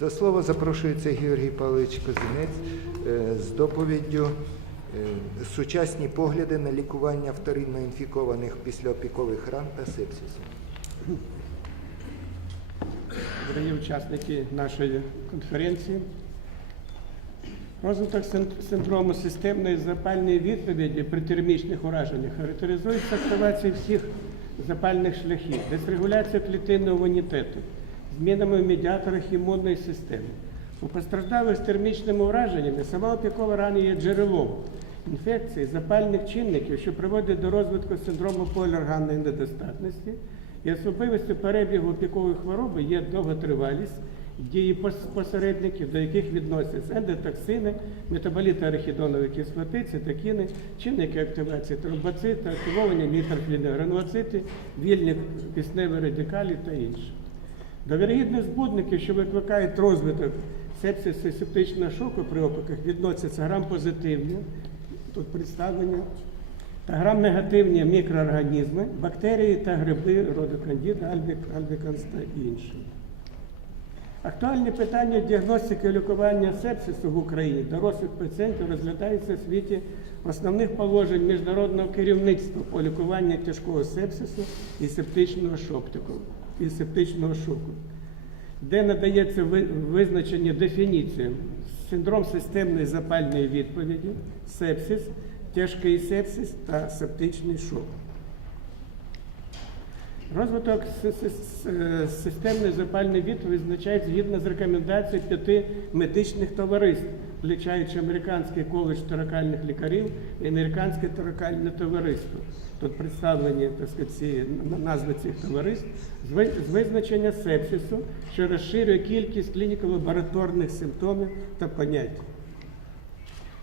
До слова запрошується Георгій Павлович Козинець е, з доповіддю е, сучасні погляди на лікування вторинно інфікованих післяопікових ран та сепсису. Дорогі учасники нашої конференції. Розвиток синдрому системної запальної відповіді при термічних ураженнях характеризується активацією всіх запальних шляхів, дисрегуляцією клітинного імунітету, змінами в медіаторах імунної системи. У постраждалих з термічними ураженнями сама опікова рана є джерелом інфекцій, запальних чинників, що приводять до розвитку синдрому поліорганної недостатності. І особливістю перебігу опікової хвороби є довготривалість дії посередників, до яких відносяться ендотоксини, метаболіти арахідонової кислоти, цитокіни, чинники активації тромбоцита, активовані нітрофільні гранулоцити, вільні кисневі радикалі та інше. До збудників, що викликають розвиток сепсису і септичного шоку при опіках, відносяться грам-позитивні, тут представлення, та грам-негативні мікроорганізми, бактерії та гриби роду кандіда, альбік- альбіканс та інші. Актуальні питання діагностики і лікування сепсису в Україні дорослих пацієнтів розглядаються в світі основних положень міжнародного керівництва по лікуванню тяжкого сепсису і септичного шоку, і септичного шоку, де надається ви- визначення дефініції синдром системної запальної відповіді, сепсис, тяжкий сепсис та септичний шок. Розвиток системної запальної відповіді визначають згідно з рекомендацією п'яти медичних товариств, включаючи Американський коледж торакальних лікарів і Американське торакальне товариство. Тут представлені так сказати, ці назви цих товариств з визначення сепсису, що розширює кількість клініко-лабораторних симптомів та понять.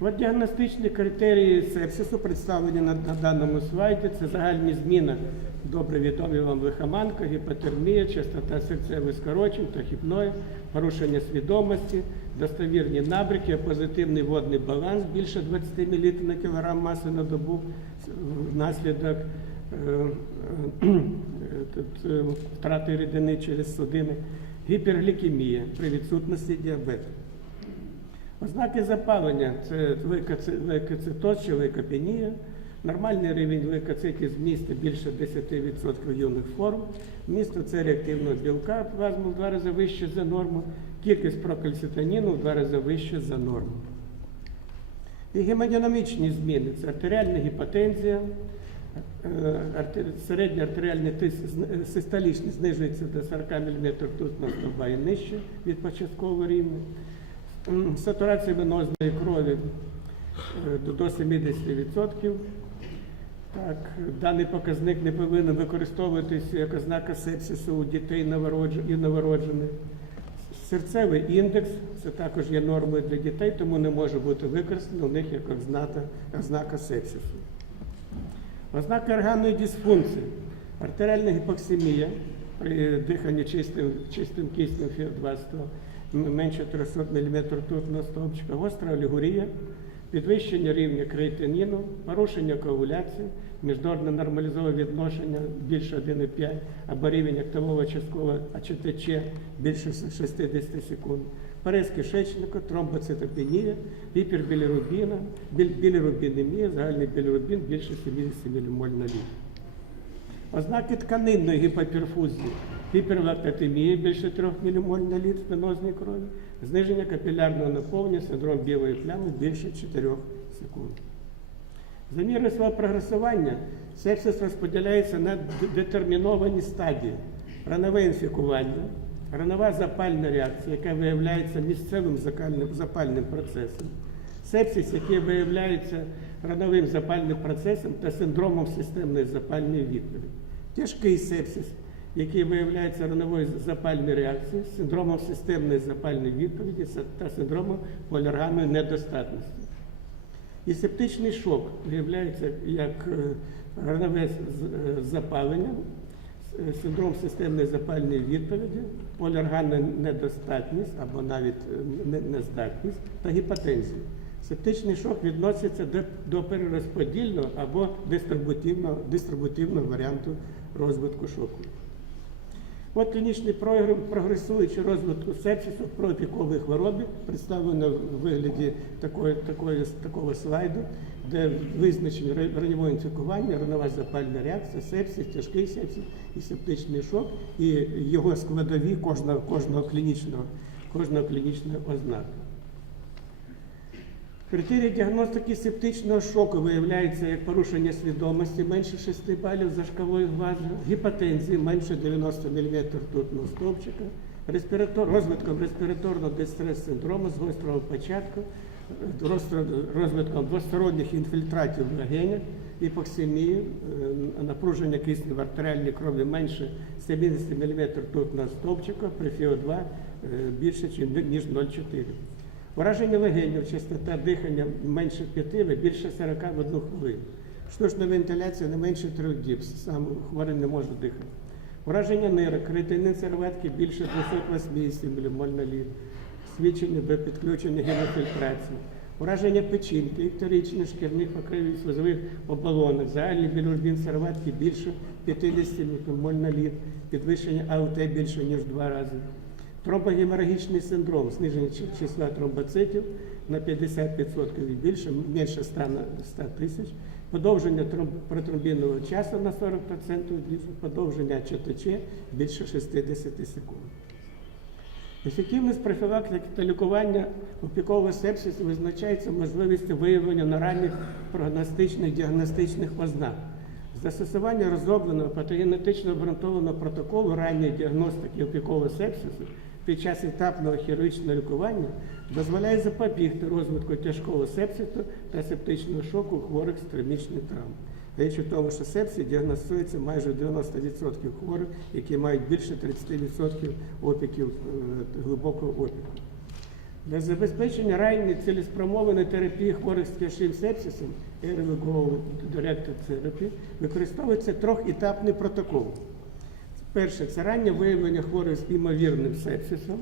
От діагностичні критерії сепсису представлені на, на даному слайді. Це загальні зміни, добре відомі вам лихоманка, гіпотермія, частота серцевих скорочень, тахіпної, порушення свідомості, достовірні набряки, позитивний водний баланс більше 20 мл на кілограм маси на добу внаслідок е, е, е, втрати рідини через судини, гіперглікемія при відсутності діабету. Ознаки запалення це лейкоци- лейкоцитоз чи лейкопенія, нормальний рівень лейкоцитів міста більше 10% юних форм, місто це реактивного білка плазму в два рази вище за норму, кількість прокальцитоніну в два рази вище за норму. І гемодинамічні зміни це артеріальна гіпотензія, е, середній артеріальний тиск е, систолічний знижується до 40 мм ртутного стовба і нижче від початкового рівня. Сатурація венозної крові е, до- до 70%. Так, даний показник не повинен використовуватися як ознака сепсису у дітей і новороджених. Серцевий індекс це також є нормою для дітей, тому не може бути використано у них як ознака, ознака сепсису. Ознаки органної дисфункції. Артеріальна гіпоксимія при диханні чистим, чистим киснем фіо-20 менше 300 мм ртутного стовпчика, гостра олігурія, підвищення рівня креатиніну, порушення коагуляції, міжнародне нормалізоване відношення більше 1,5 або рівень активового часткового АЧТЧ більше 60 секунд, перез кишечника, тромбоцитопенія, гіпербілірубіна, білірубінемія, загальний білірубін більше 70 ммоль на літр. Ознаки тканинної гіпоперфузії, гіперлактатемія більше 3 ммоль на літр венозної крові, зниження капілярного наповнення, синдром білої плями більше 4 секунд. За мірою свого прогресування сепсис розподіляється на детерміновані стадії. Ранове інфікування, ранова запальна реакція, яка виявляється місцевим запальним процесом, сепсис, який виявляється рановим запальним процесом та синдромом системної запальної відповіді. Тяжкий сепсис, який виявляється рановою запальною реакцією, синдромом системної запальної відповіді та синдромом поліорганної недостатності. І септичний шок виявляється як е, ранове запалення, е, синдром системної запальної відповіді, поліорганна недостатність або навіть е, нездатність та гіпотензія. Септичний шок відноситься до, до перерозподільного або дистрибутивного, дистрибутивного варіанту розвитку шоку. От клінічний програм, прогресуючи розвитку сепсису в хвороби, представлено в вигляді такої, такої, такого слайду, де визначені ра- інфікування, ранова запальна реакція, сепсис, тяжкий сепсис і септичний шок, і його складові кожного, кожного клінічного, кожного клінічного ознаки. Критерії діагностики септичного шоку виявляються як порушення свідомості менше 6 балів за шкалою Глазера, гіпотензії менше 90 мм ртутного стовпчика, респіратор, розвитком респіраторного дистрес синдрому з гострого початку, розвитком двосторонніх інфільтратів в легенях, іпоксимії, е, напруження кисню в артеріальній крові менше 70 мм ртутного стовпчика, при ФІО2 е, більше, ніж 0,4. Ураження легенів, частота дихання менше 5, більше 40 в одну хвилину. Штучна вентиляція не менше 3 діб, сам хворий не може дихати. Ураження нирок, креатинин серветки більше 280 ммоль на літр, свідчення до підключення гемофільтрації. Ураження печінки, ікторичні, шкірних покривів слизових оболонок, загальний білірубін серветки більше 50 ммоль на літр, підвищення АЛТ більше, ніж в два рази. Тромбогеморагічний синдром, зниження числа тромбоцитів на 50% і більше, менше 100 100 тисяч, подовження тромб- протромбінного часу на 40%, подовження ЧТЧ більше 60 секунд. Ефективність профілактики та лікування опікового сепсису визначається можливістю виявлення на ранніх прогностичних діагностичних ознак. Застосування розробленого патогенетично обґрунтованого протоколу ранньої діагностики опікового сепсису під час етапного хірургічного лікування дозволяє запобігти розвитку тяжкого сепсису та септичного шоку хворих з термічною травмою. Річ у тому, що сепсис діагностується майже 90% хворих, які мають більше 30% опіків е, глибокого опіку. Для забезпечення ранньої цілеспрямованої терапії хворих з тяжким сепсисом Go Directed Therapy використовується трьохетапний протокол. Перше це раннє виявлення хворих з імовірним сепсисом.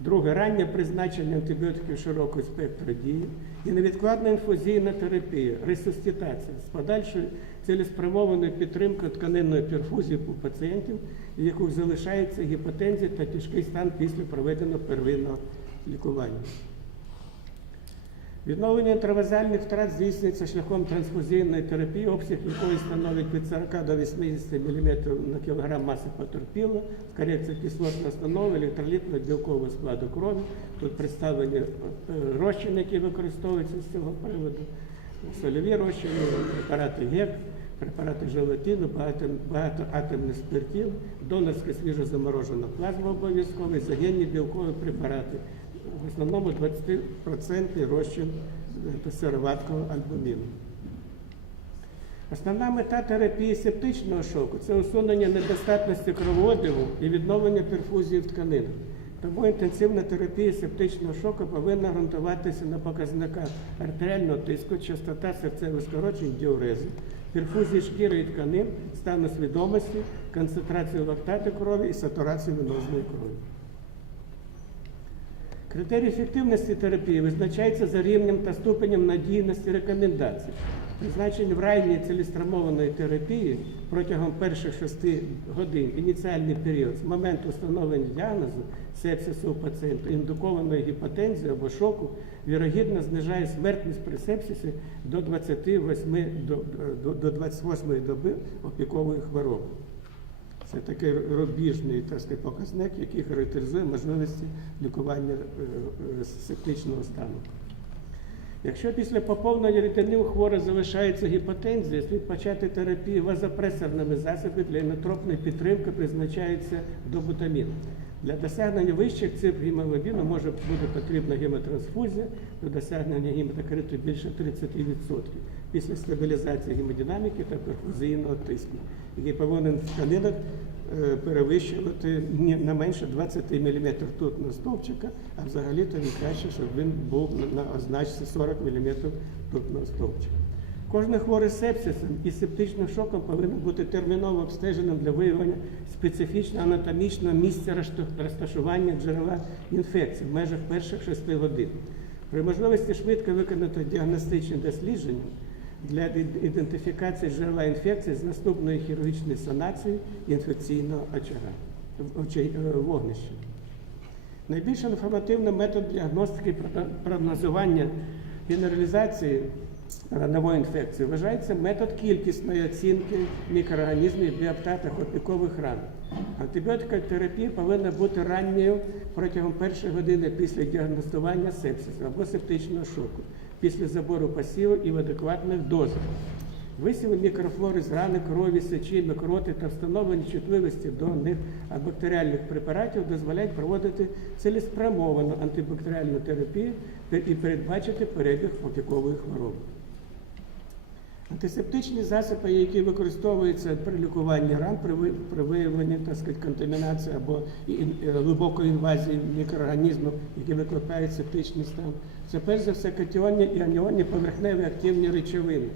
Друге раннє призначення антибіотиків широкого спектру дії і невідкладна інфузійна терапія, ресусцитація з подальшою цілеспрямованою підтримкою тканинної перфузії у пацієнтів, у яких залишається гіпотензія та тяжкий стан після проведеного первинного лікування. Відновлення інтравазальних втрат здійснюється шляхом трансфузійної терапії, обсяг якої становить від 40 до 80 мм на кілограм маси потерпілого, з корекцією кислотного станову, електролітного білкового складу крові. Тут представлені е, розчини, які використовуються з цього приводу, сольові розчини, препарати ГЕК, препарати желатину, багато, багатоатомних спиртів, донорська свіжозаморожена плазма обов'язково, і загенні білкові препарати в основному 20% розчин е, сироваткого альбуміну. Основна мета терапії септичного шоку це усунення недостатності кровообігу і відновлення перфузії в тканинах. Тому інтенсивна терапія септичного шоку повинна ґрунтуватися на показниках артеріального тиску, частота серцевих скорочень, діурези, перфузії шкіри і тканин, стану свідомості, концентрацію лактату крові і сатурацію венозної крові. Критерій ефективності терапії визначається за рівнем та ступенем надійності рекомендацій. Призначення в ранній цілеспрямованої терапії протягом перших шести годин ініціальний період з моменту встановлення діагнозу сепсису у пацієнта, індукованої гіпотензії або шоку, вірогідно знижає смертність при сепсисі до 28 до, до, до 28 доби опікової хвороби. Це такий рубіжний так сказати, показник, який характеризує можливості лікування е, е, септичного стану. Якщо після поповнення рідини у хворих залишається гіпотензія, слід почати терапію вазопресорними засобами для інотропної підтримки призначається добутамін. Для досягнення вищих цифр гемоглобіну може бути потрібна гемотрансфузія до досягнення гематокриту більше 30% після стабілізації гемодинаміки та перфузійного тиску, який повинен в тканинах е, перевищувати не менше 20 мм ртутного стовпчика, а взагалі то він краще, щоб він був на- на означці 40 мм ртутного стовпчика. Кожен хворий з сепсисом і септичним шоком повинен бути терміново обстеженим для виявлення специфічного анатомічного місця розташування джерела інфекції в межах перших 6 годин. При можливості швидко виконати діагностичні дослідження для ідентифікації джерела інфекції з наступної хірургічної санації інфекційного очага. е, вогнища. Найбільш інформативний метод діагностики прогнозування генералізації ранової інфекції вважається метод кількісної оцінки мікроорганізмів в біоптатах опікових ран. Антибіотикотерапія повинна бути ранньою протягом першої години після діагностування сепсису або септичного шоку, після забору пасіву і в адекватних дозах. Висіви мікрофлори з рани, крові, сечі, мікроти та встановлені чутливості до них бактеріальних препаратів дозволяють проводити цілеспрямовану антибактеріальну терапію і передбачити перебіг опікової хвороби. Антисептичні засоби, які використовуються при лікуванні ран, при, виявленні так сказати, контамінації або е, глибокої інвазії мікроорганізмів, які викликають септичний стан, це перш за все катіонні і аніонні поверхневі активні речовини,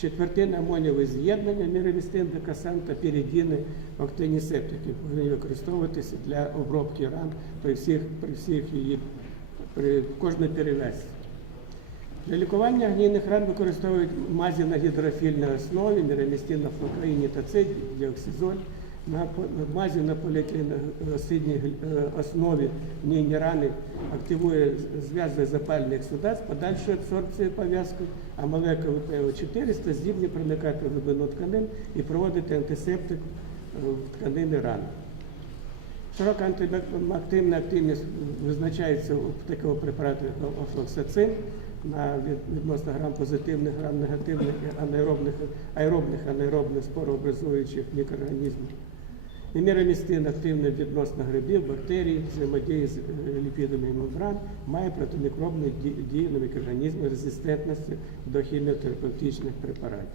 четвертини амонієві з'єднання, міровістин, декасан та пірідіни, активні септики повинні використовуватися для обробки ран при всіх, при всіх її, при кожній перевязці. Для лікування гнійних ран використовують мазі на гідрофільній основі, мірамістин на флокаїні та цид, діоксизоль, на мазі на полікліносидній е, основі гнійні рани активує з- зв'язок запальних судат з подальшою абсорбцією пов'язки, а молекули ПО400 здібні проникати в глибину тканин і проводити антисептик е, в тканини рани. Широка антибактивна активність визначається у такого препарату офлоксацин на відносно грам позитивних, грам негативних анаеробних, аеробних, анаеробних спорообразуючих мікроорганізмів. І мірамістин активний відносно грибів, бактерій, взаємодії з е, ліпідами і мембран, має протимікробну ді- дію на мікроорганізми резистентності до хіміотерапевтичних препаратів.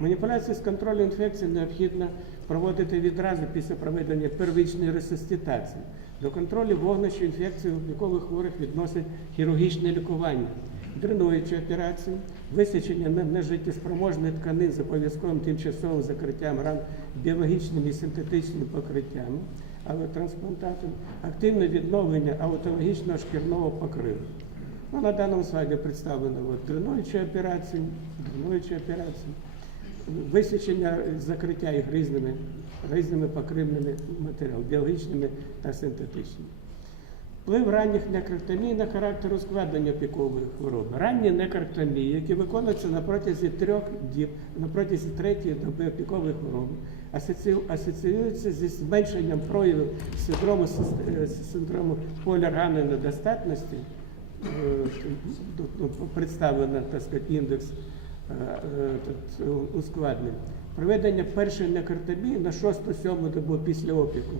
Маніпуляції з контролю інфекції необхідно проводити відразу після проведення первичної ресусцитації. До контролю вогнища інфекції у хворих відносять хірургічне лікування, дренуючі операції, висічення не- нежиттєспроможних тканин з обов'язковим тимчасовим закриттям ран біологічними і синтетичними покриттями, алотрансплантатом, активне відновлення аутологічного шкірного покриву. Ну, на даному слайді представлено от, дренуючі операції, дренуючі операції, висічення закриття їх різними, різними покривними матеріалами, біологічними та синтетичними. Вплив ранніх некректомій на характер ускладнення пікової хвороби. Ранні некректомії, які виконуються на протязі трьох діб, на протязі третьої доби пікової хвороби, асоціюються зі зменшенням проявів синдрому, е, синдрому поліорганної недостатності, Е, представлено так сказати, індекс е, ускладнень. Проведення першої некартомії на 6-7 добу після опіку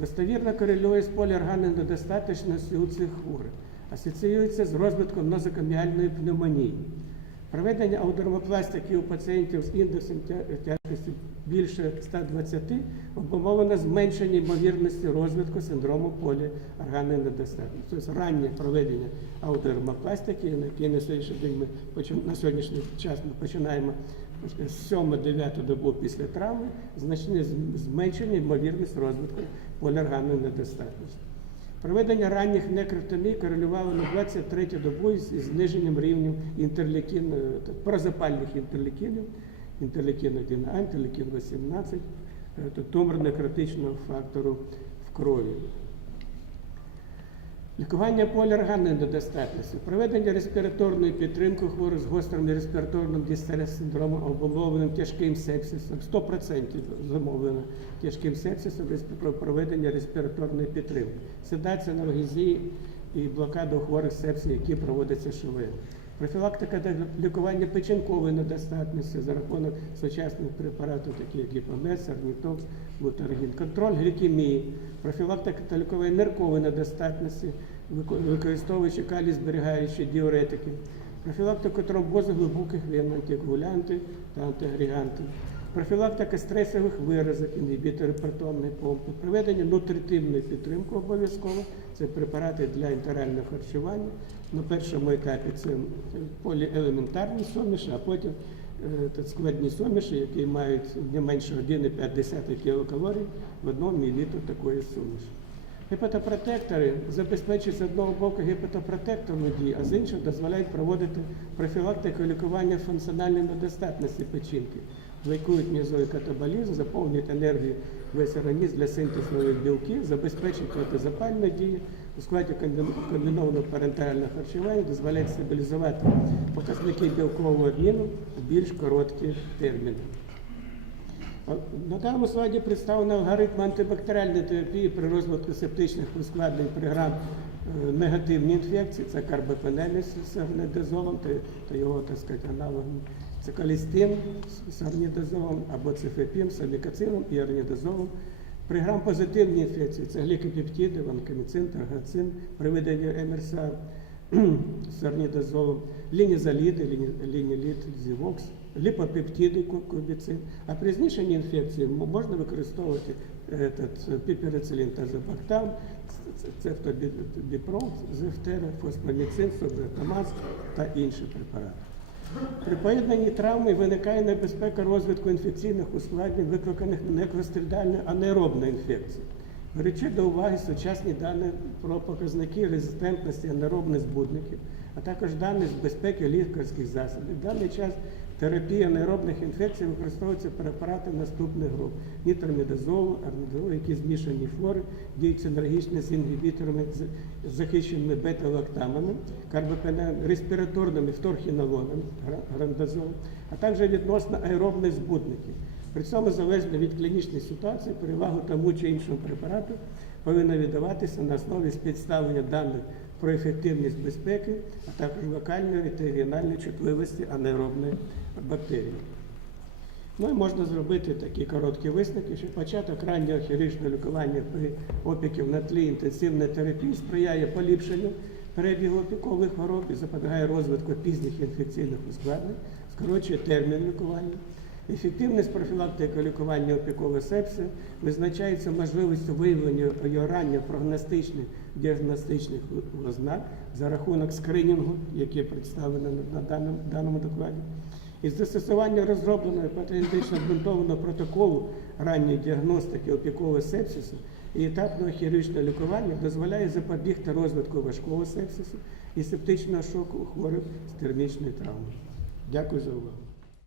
достовірно корелює з поліорганною недостаточністю у цих хворих, асоціюється з розвитком нозокоміальної пневмонії. Проведення аудермопластики у пацієнтів з індексом тяжкості більше 120 обумовлено зменшення ймовірності розвитку синдрому поліорганної недостатності. Тобто раннє проведення аудермопластики, на який на сьогоднішній день ми на сьогоднішній час ми починаємо 7-9 добу після травми, значне зменшення ймовірності розвитку поліорганної недостатності. Проведення ранніх некротомій корелювало на 23 добу із зниженням рівнів інтерлікін, е, прозапальних інтерлікінів, інтерлікін 1А, інтерлікін 18, е, та тумор-некротичного фактору в крові. Лікування поліорганної недостатності, проведення респіраторної підтримки хворих з гострим респіраторним дистрес-синдромом, обумовленим тяжким сепсисом, 100% замовлено тяжким сепсисом проведення респіраторної підтримки, седація аналогізії і блокада хворих сепсів, які проводяться ШВ. Профілактика та лікування печінкової недостатності за рахунок сучасних препаратів, такі як гіпомес, арнітокс, глутаргін. Контроль глікемії, профілактика та лікування ниркової недостатності, використовуючи калій зберігаючі діуретики. Профілактика тромбозу глибоких вен, антикоагулянти та антиагреганти. Профілактика стресових виразок, інгібітори протонної помпи, проведення нутритивної підтримки обов'язково. Це препарати для інтерального харчування. На першому етапі це поліелементарні суміші, а потім е, складні суміші, які мають не менше 1,5 кілокалорій в одному мілітру такої суміші. Гепатопротектори забезпечують з одного боку гепатопротекторну дію, а з іншого дозволяють проводити профілактику лікування функціональної недостатності печінки. Лікують м'язовий катаболізм, заповнюють енергію весь організм для синтезу нових білків, забезпечують протизапальну дію, у складі комбінованого парентального харчування дозволяють стабілізувати показники білкового обміну в більш короткі терміни. На даному слайді представлено алгоритм антибактеріальної терапії при розвитку септичних ускладнень при грам е, негативні інфекції, це карбопенеміс з арнідозолом та, його, так сказати, аналогом. Це колістин з арнідозолом або цифепін з амікацином і арнідозолом. При грам-позитивній інфекції це глікопептиди, ванкоміцин, таргацин, при виданні МРСА з арнідозолом, лінізаліди, ліні- лініліт, зівокс, ліпопептиди, ку- кубіцин. А при зниженні інфекції можна використовувати этот, піперицилін та забактам, цефтобіпром, зефтера, фосфоміцин, субретамаз та інші препарати. При поєднанні травми виникає небезпека розвитку інфекційних ускладнень, викликаних некростридальною анаеробною інфекцією. Беручи до уваги сучасні дані про показники резистентності анеробних збудників, а також дані з безпеки лікарських засобів, в даний час терапія анеробних інфекцій використовуються препарати наступних груп нітромідазолу, арнідолу, які змішані флори, діють синергічно з інгібіторами, захищеними бета-лактамами, карбопенем, респіраторними фторхінолонами, гра- грандазолом, а також відносно аеробних збудників. При цьому залежно від клінічної ситуації, перевагу тому чи іншому препарату повинна віддаватися на основі спідставлення даних про ефективність безпеки, а також локальної та регіональної чутливості анеробної бактерії. Ну і можна зробити такі короткі висновки, що початок раннього хірургічного лікування при опіків на тлі інтенсивної терапії сприяє поліпшенню перебігу опікових хвороб і запобігає розвитку пізніх інфекційних ускладнень, скорочує термін лікування. Ефективність профілактики лікування опікової сепсі визначається можливістю виявлення його ранньо прогностичних діагностичних ознак за рахунок скринінгу, який представлено на даному, даному докладі. Із застосування розробленого патріотично обґрунтованого протоколу ранньої діагностики опікового сепсису і етапного хірургічного лікування дозволяє запобігти розвитку важкого сепсису і септичного шоку хворих з термічною травмою. Дякую за увагу.